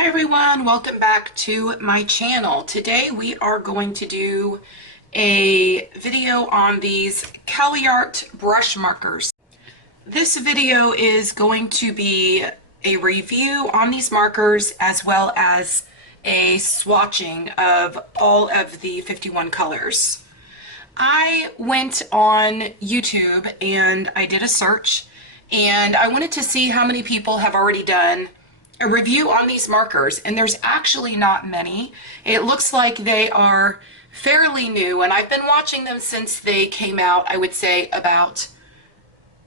Hi everyone, welcome back to my channel. Today we are going to do a video on these Caliart brush markers. This video is going to be a review on these markers as well as a swatching of all of the 51 colors. I went on YouTube and I did a search and I wanted to see how many people have already done a review on these markers, and there's actually not many. It looks like they are fairly new, and I've been watching them since they came out, I would say about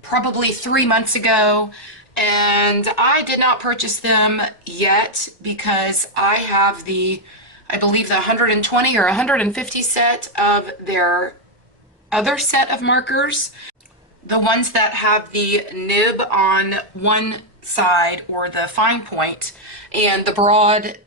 probably 3 months ago, and I did not purchase them yet because I have I believe the 120 or 150 set of their other set of markers, the ones that have the nib on one side or the fine point and the broad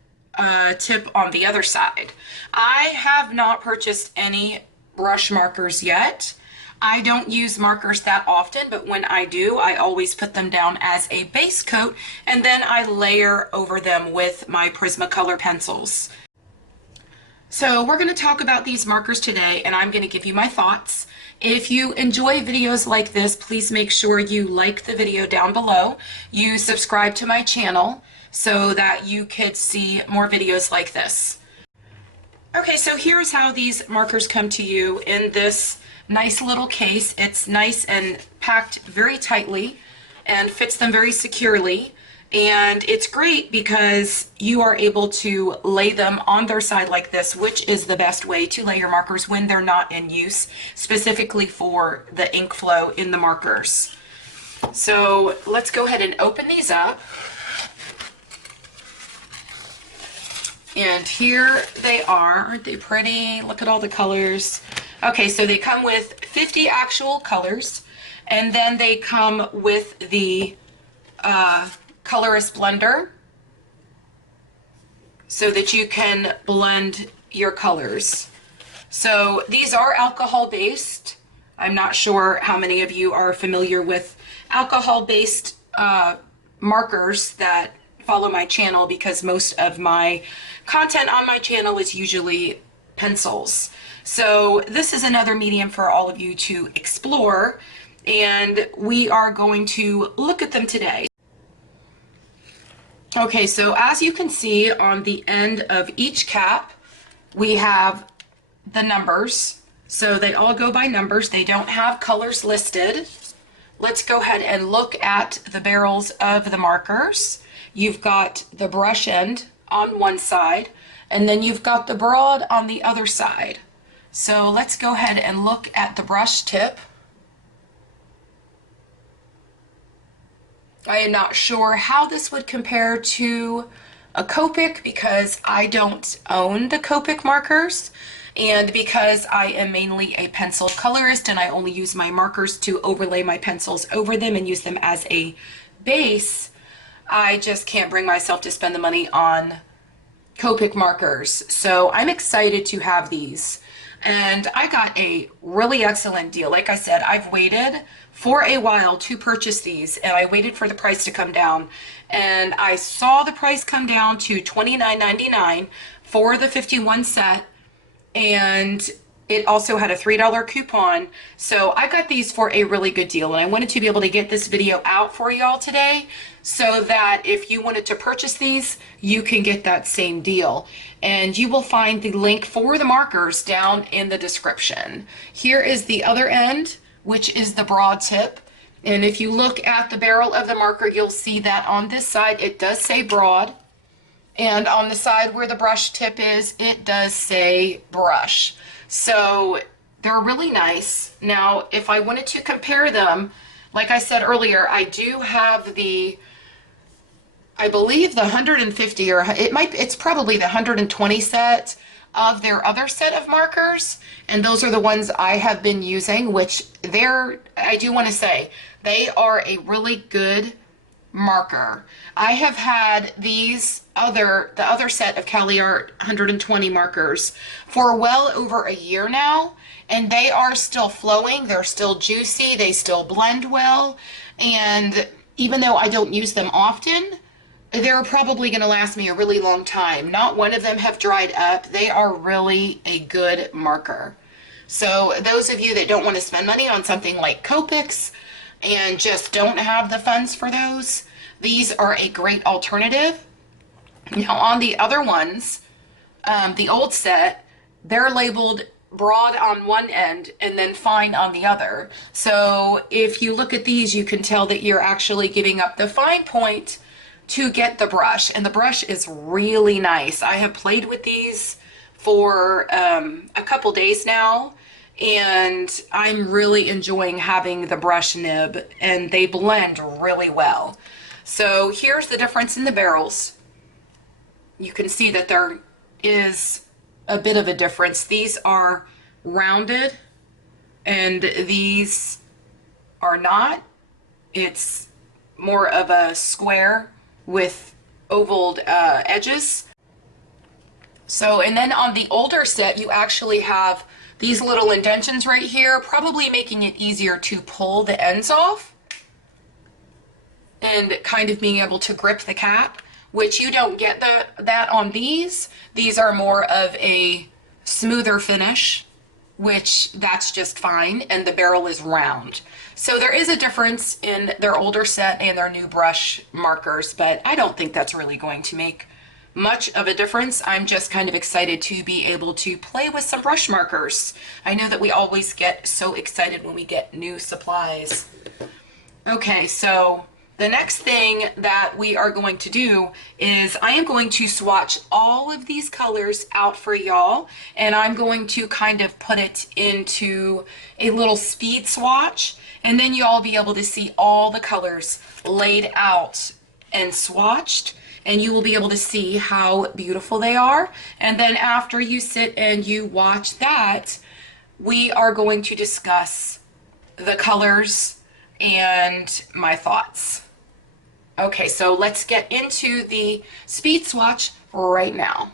tip on the other side. I have not purchased any brush markers yet. I don't use markers that often, but when I do, I always put them down as a base coat and then I layer over them with my Prismacolor pencils. So we're going to talk about these markers today and I'm going to give you my thoughts. If you enjoy videos like this, please make sure you like the video down below. You subscribe to my channel so that you could see more videos like this. Okay, so here's how these markers come to you in this nice little case. It's nice and packed very tightly and fits them very securely. And it's great because you are able to lay them on their side like this, which is the best way to lay your markers when they're not in use, specifically for the ink flow in the markers. So let's go ahead and open these up. And here they are. Aren't they pretty? Look at all the colors. Okay, so they come with 50 actual colors, and then they come with the colorist blender so that you can blend your colors. So these are alcohol based. I'm not sure how many of you are familiar with alcohol based markers that follow my channel, because most of my content on my channel is usually pencils. So this is another medium for all of you to explore, and we are going to look at them today. Okay, so as you can see on the end of each cap, we have the numbers. So they all go by numbers. They don't have colors listed. Let's go ahead and look at the barrels of the markers. You've got the brush end on one side, and then you've got the broad on the other side. So let's go ahead and look at the brush tip. I am not sure how this would compare to a Copic because I don't own the Copic markers, and because I am mainly a pencil colorist and I only use my markers to overlay my pencils over them and use them as a base, I just can't bring myself to spend the money on Copic markers. So I'm excited to have these. And I got a really excellent deal. Like I said, I've waited for a while to purchase these, and I waited for the price to come down. And I saw the price come down to $29.99 for the 51 set, and it also had a $3 coupon. So I got these for a really good deal, and I wanted to be able to get this video out for y'all today so that if you wanted to purchase these, you can get that same deal. And you will find the link for the markers down in the description. Here is the other end, which is the broad tip. And if you look at the barrel of the marker, you'll see that on this side, it does say broad. And on the side where the brush tip is, it does say brush. So they're really nice. Now, if I wanted to compare them, like I said earlier, I do have I believe the 150, or it's probably the 120 set of their other set of markers, and those are the ones I have been using, which I do want to say, they are a really good marker. I have had the other set of Caliart 120 markers for well over a year now, and they are still flowing, they're still juicy, they still blend well, and even though I don't use them often, They're probably going to last me a really long time. Not one of them have dried up. They are really a good marker. So those of you that don't want to spend money on something like Copics and just don't have the funds for those, these are a great alternative. Now on the other ones, the old set, they're labeled broad on one end and then fine on the other. So if you look at these, you can tell that you're actually giving up the fine point to get the brush, and the brush is really nice. I have played with these for a couple days now, and I'm really enjoying having the brush nib, and they blend really well. So here's the difference in the barrels. You can see that there is a bit of a difference. These are rounded and these are not. It's more of a square with ovaled edges. So, and then on the older set, you actually have these little indentions right here, probably making it easier to pull the ends off and kind of being able to grip the cap, which you don't get that on these. These are more of a smoother finish, which that's just fine, and the barrel is round. So there is a difference in their older set and their new brush markers, but I don't think that's really going to make much of a difference. I'm just kind of excited to be able to play with some brush markers. I know that we always get so excited when we get new supplies. Okay, so the next thing that we are going to do is I am going to swatch all of these colors out for y'all, and I'm going to kind of put it into a little speed swatch, and then y'all be able to see all the colors laid out and swatched, and you will be able to see how beautiful they are. And then after you sit and you watch that, we are going to discuss the colors and my thoughts. Okay, so let's get into the speed swatch right now.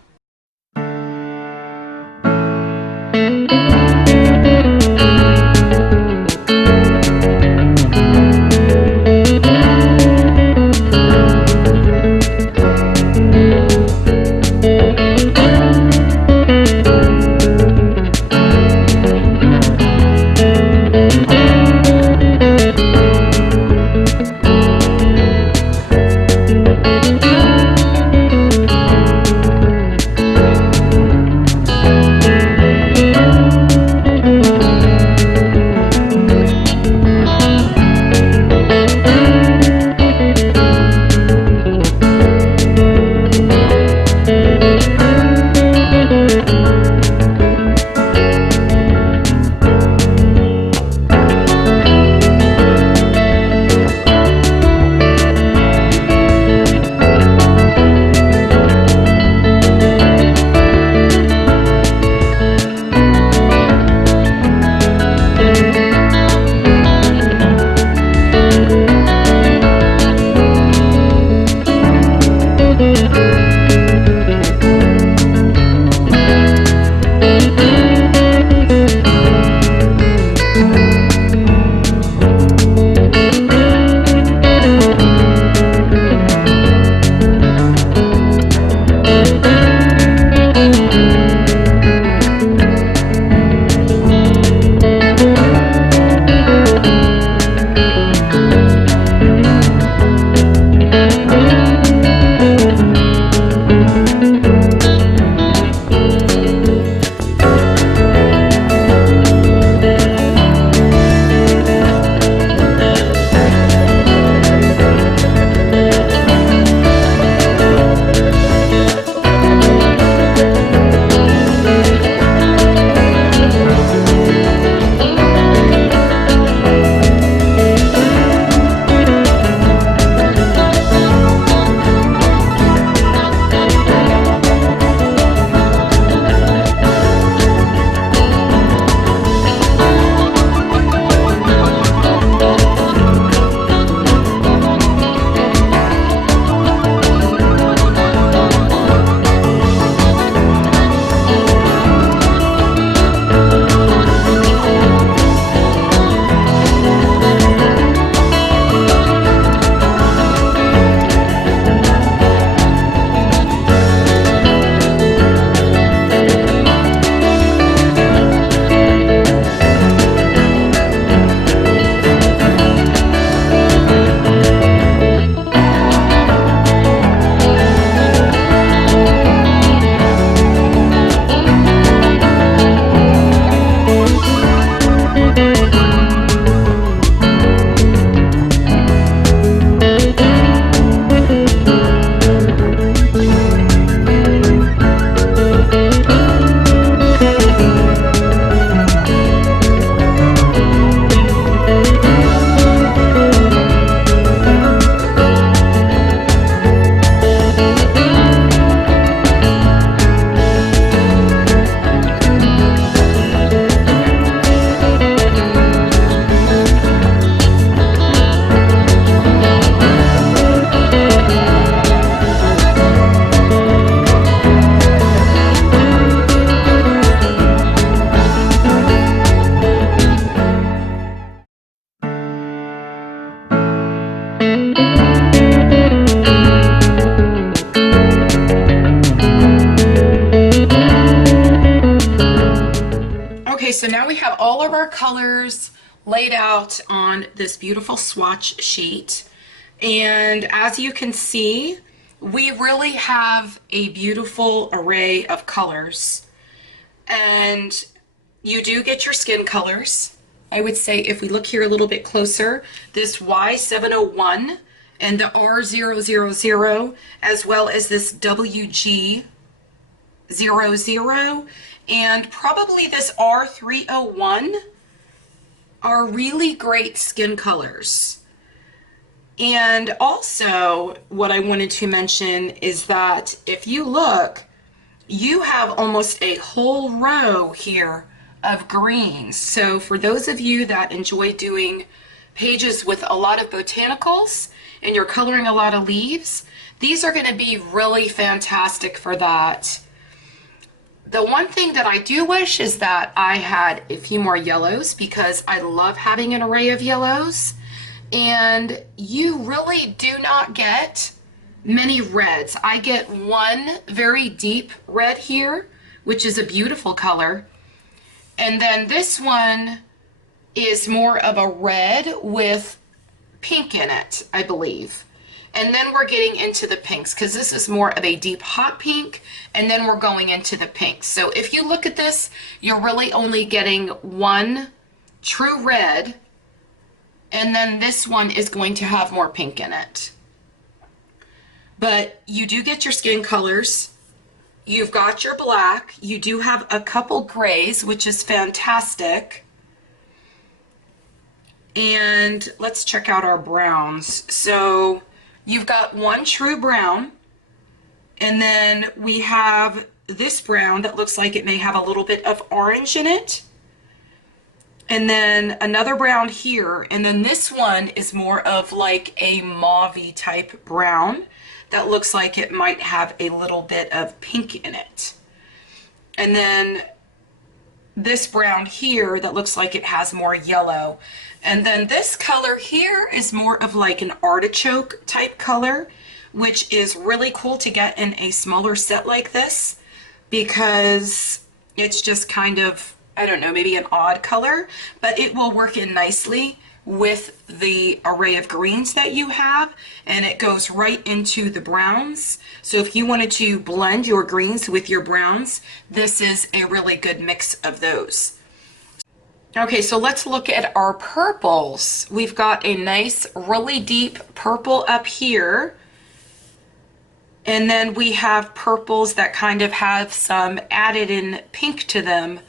have all of our colors laid out on this beautiful swatch sheet. And as you can see, we really have a beautiful array of colors. And you do get your skin colors. I would say if we look here a little bit closer, this Y701 and the R000, as well as this WG00, and probably this R301 are really great skin colors. And also what I wanted to mention is that if you look, you have almost a whole row here of greens. So for those of you that enjoy doing pages with a lot of botanicals and you're coloring a lot of leaves, these are going to be really fantastic for that. The one thing that I do wish is that I had a few more yellows, because I love having an array of yellows, and you really do not get many reds. I get one very deep red here, which is a beautiful color, and then this one is more of a red with pink in it, I believe. And then we're getting into the pinks, because this is more of a deep hot pink, and then we're going into the pinks. So if you look at this, you're really only getting one true red, and then this one is going to have more pink in it. But you do get your skin colors. You've got your black. You do have a couple grays, which is fantastic. And let's check out our browns. So you've got one true brown, and then we have this brown that looks like it may have a little bit of orange in it, and then another brown here, and then this one is more of like a mauve-y type brown that looks like it might have a little bit of pink in it. And then this brown here that looks like it has more yellow. And then this color here is more of like an artichoke type color, which is really cool to get in a smaller set like this, because it's just kind of, I don't know, maybe an odd color, but it will work in nicely with the array of greens that you have, and it goes right into the browns. So if you wanted to blend your greens with your browns, this is a really good mix of those. Okay, so let's look at our purples. We've got a nice, really deep purple up here. And then we have purples that kind of have some added in pink to them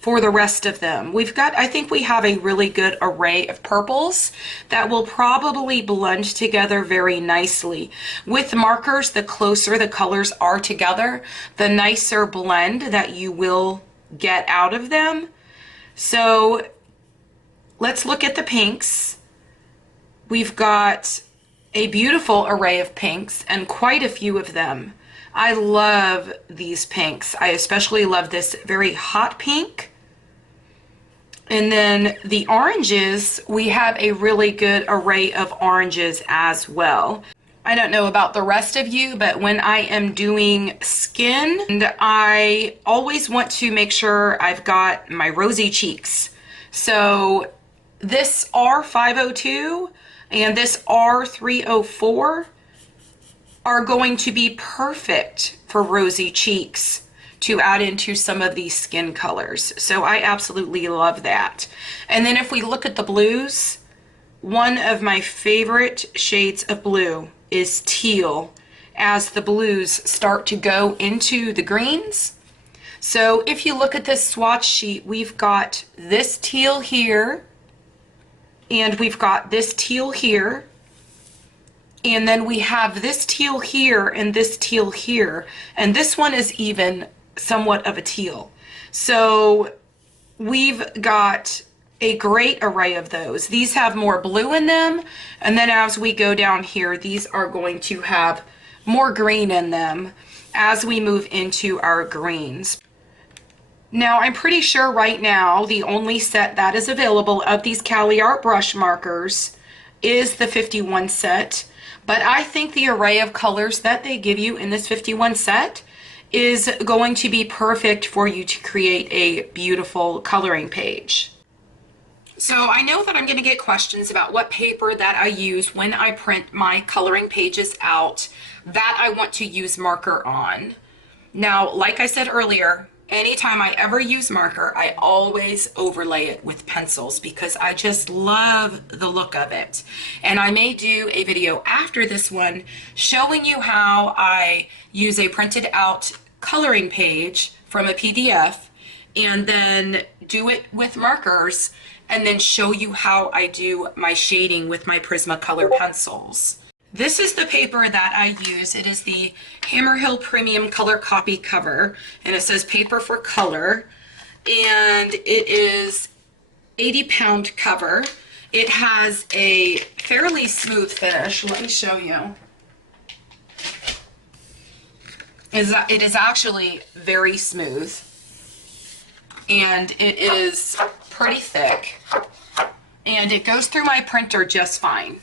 for the rest of them. I think we have a really good array of purples that will probably blend together very nicely. With markers, the closer the colors are together, the nicer blend that you will get out of them. So let's look at the pinks. We've got a beautiful array of pinks and quite a few of them. I love these pinks. I especially love this very hot pink. And then the oranges, we have a really good array of oranges as well. I don't know about the rest of you, but when I am doing skin, I always want to make sure I've got my rosy cheeks. So this R502 and this R304 are going to be perfect for rosy cheeks to add into some of these skin colors. So I absolutely love that. And then if we look at the blues, one of my favorite shades of blue is teal, as the blues start to go into the greens. So if you look at this swatch sheet, we've got this teal here, and we've got this teal here, and then we have this teal here and this teal here, and this one is even somewhat of a teal. So we've got a great array of those. These have more blue in them, and then as we go down here, these are going to have more green in them as we move into our greens. Now, I'm pretty sure right now the only set that is available of these Caliart brush markers is the 51 set, but I think the array of colors that they give you in this 51 set is going to be perfect for you to create a beautiful coloring page. So I know that I'm going to get questions about what paper that I use when I print my coloring pages out that I want to use marker on. Now, like I said earlier, anytime I ever use marker, I always overlay it with pencils because I just love the look of it. And I may do a video after this one showing you how I use a printed out coloring page from a PDF and then do it with markers and then show you how I do my shading with my Prismacolor pencils. This is the paper that I use. It is the Hammerhill Premium Color Copy cover, and it says paper for color, and it is 80-pound cover. It has a fairly smooth finish. Let me show you. It is actually very smooth, and it is pretty thick, and it goes through my printer just fine.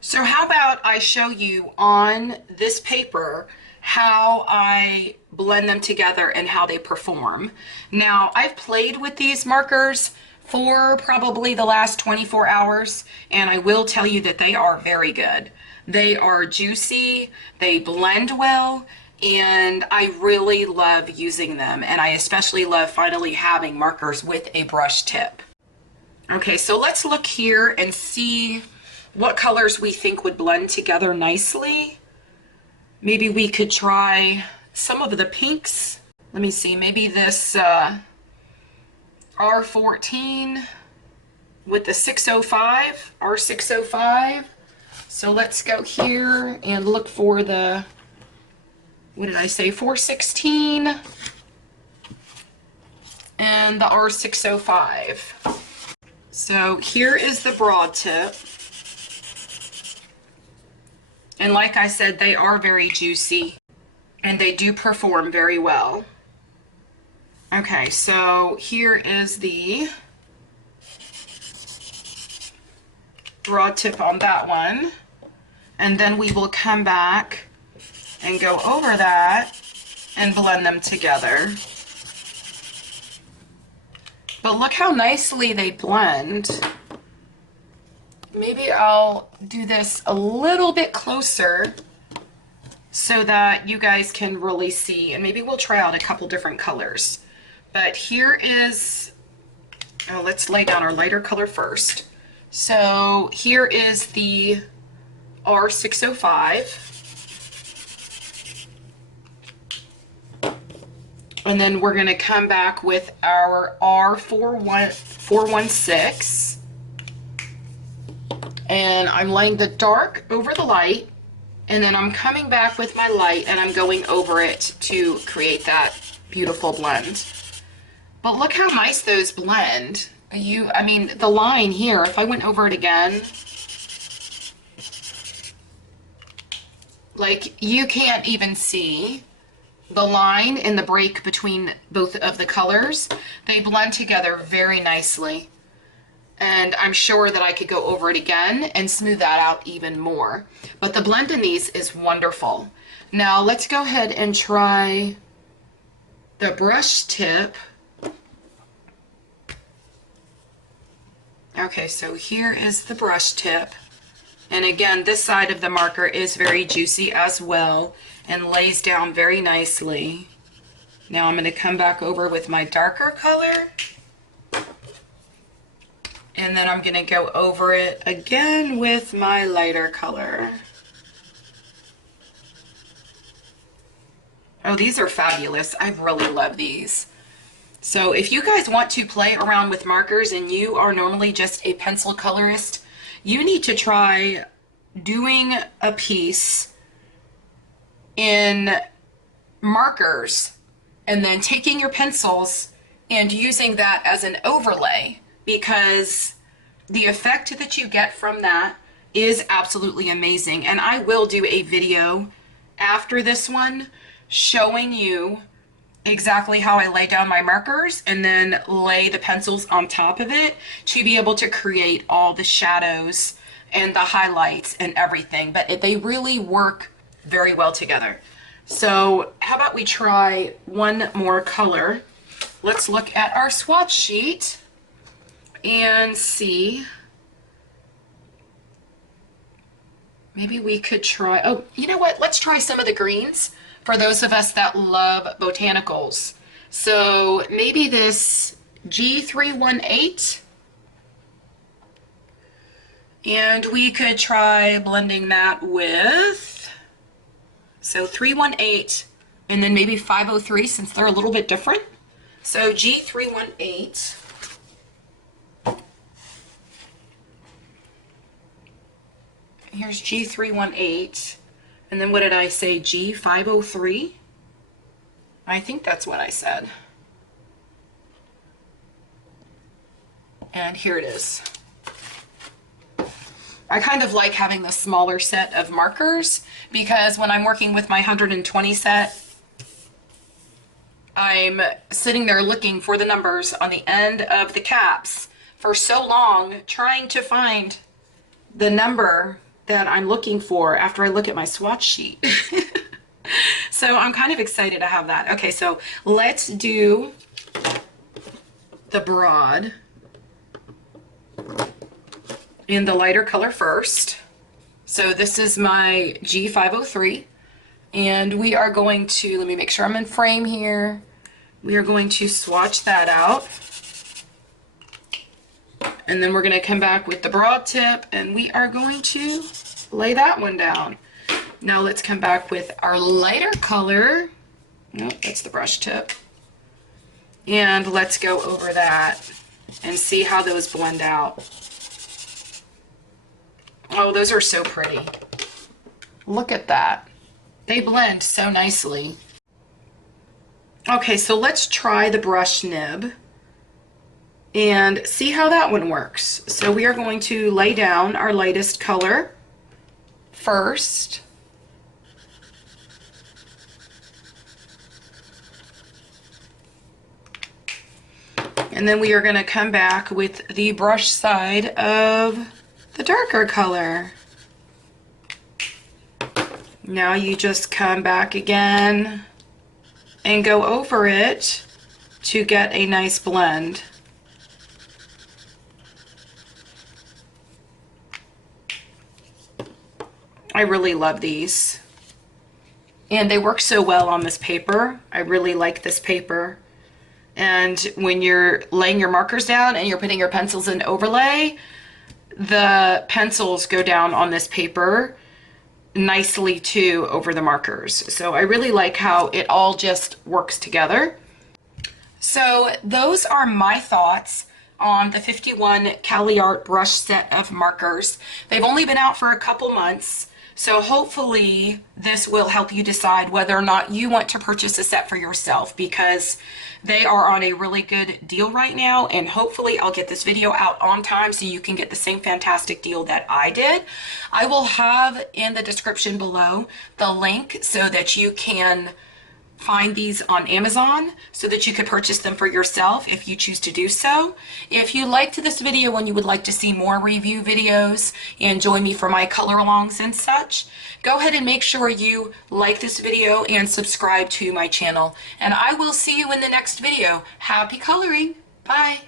So how about I show you on this paper how I blend them together and how they perform. Now, I've played with these markers for probably the last 24 hours, and I will tell you that they are very good. They are juicy, they blend well, and I really love using them, and I especially love finally having markers with a brush tip. Okay, so let's look here and see what colors we think would blend together nicely. Maybe we could try some of the pinks. Let me see, maybe this R14 with the 605, R605. So let's go here and look for the, what did I say, 416 and the R605. So here is the broad tip. And like I said, they are very juicy and they do perform very well. Okay, so here is the broad tip on that one. And then we will come back and go over that and blend them together. But look how nicely they blend. Maybe I'll do this a little bit closer so that you guys can really see, and maybe we'll try out a couple different colors. But here is, oh, let's lay down our lighter color first. So here is the R605. And then we're going to come back with our R416. And I'm laying the dark over the light, and then I'm coming back with my light and I'm going over it to create that beautiful blend. But look how nice those blend. I mean, the line here, if I went over it again, like you can't even see the line in the break between both of the colors. They blend together very nicely. And I'm sure that I could go over it again and smooth that out even more. But the blend in these is wonderful. Now let's go ahead and try the brush tip. Okay, so here is the brush tip. And again, this side of the marker is very juicy as well and lays down very nicely. Now I'm going to come back over with my darker color. And then I'm going to go over it again with my lighter color. Oh, these are fabulous. I really love these. So if you guys want to play around with markers and you are normally just a pencil colorist, you need to try doing a piece in markers and then taking your pencils and using that as an overlay, because the effect that you get from that is absolutely amazing. And I will do a video after this one showing you exactly how I lay down my markers and then lay the pencils on top of it to be able to create all the shadows and the highlights and everything. But they really work very well together. So how about we try one more color? Let's look at our swatch sheet and see. Maybe we could try, oh, you know what? Let's try some of the greens for those of us that love botanicals. So maybe this G318. And we could try blending that with, so 318 and then maybe 503 since they're a little bit different. So G318. Here's G318. And then what did I say? G503? I think that's what I said. And here it is. I kind of like having the smaller set of markers because when I'm working with my 120 set, I'm sitting there looking for the numbers on the end of the caps for so long, trying to find the number that I'm looking for after I look at my swatch sheet. So I'm kind of excited to have that. Okay, so let's do the broad in the lighter color first. So this is my G503, and we are going to, let me make sure I'm in frame here. We are going to swatch that out. And then we're going to come back with the broad tip and we are going to lay that one down. Now let's come back with our lighter color. Nope, that's the brush tip. And let's go over that and see how those blend out. Oh, those are so pretty. Look at that. They blend so nicely. Okay, so let's try the brush nib and see how that one works. So we are going to lay down our lightest color first. And then we are going to come back with the brush side of the darker color. Now you just come back again and go over it to get a nice blend. I really love these. And they work so well on this paper. I really like this paper. And when you're laying your markers down and you're putting your pencils in overlay, the pencils go down on this paper nicely too over the markers. So I really like how it all just works together. So those are my thoughts on the 51 Caliart brush set of markers. They've only been out for a couple months, so hopefully this will help you decide whether or not you want to purchase a set for yourself, because they are on a really good deal right now, and hopefully I'll get this video out on time so you can get the same fantastic deal that I did. I will have in the description below the link so that you can find these on Amazon so that you could purchase them for yourself if you choose to do so. If you liked this video and you would like to see more review videos and join me for my color alongs and such, go ahead and make sure you like this video and subscribe to my channel. And I will see you in the next video. Happy coloring. Bye.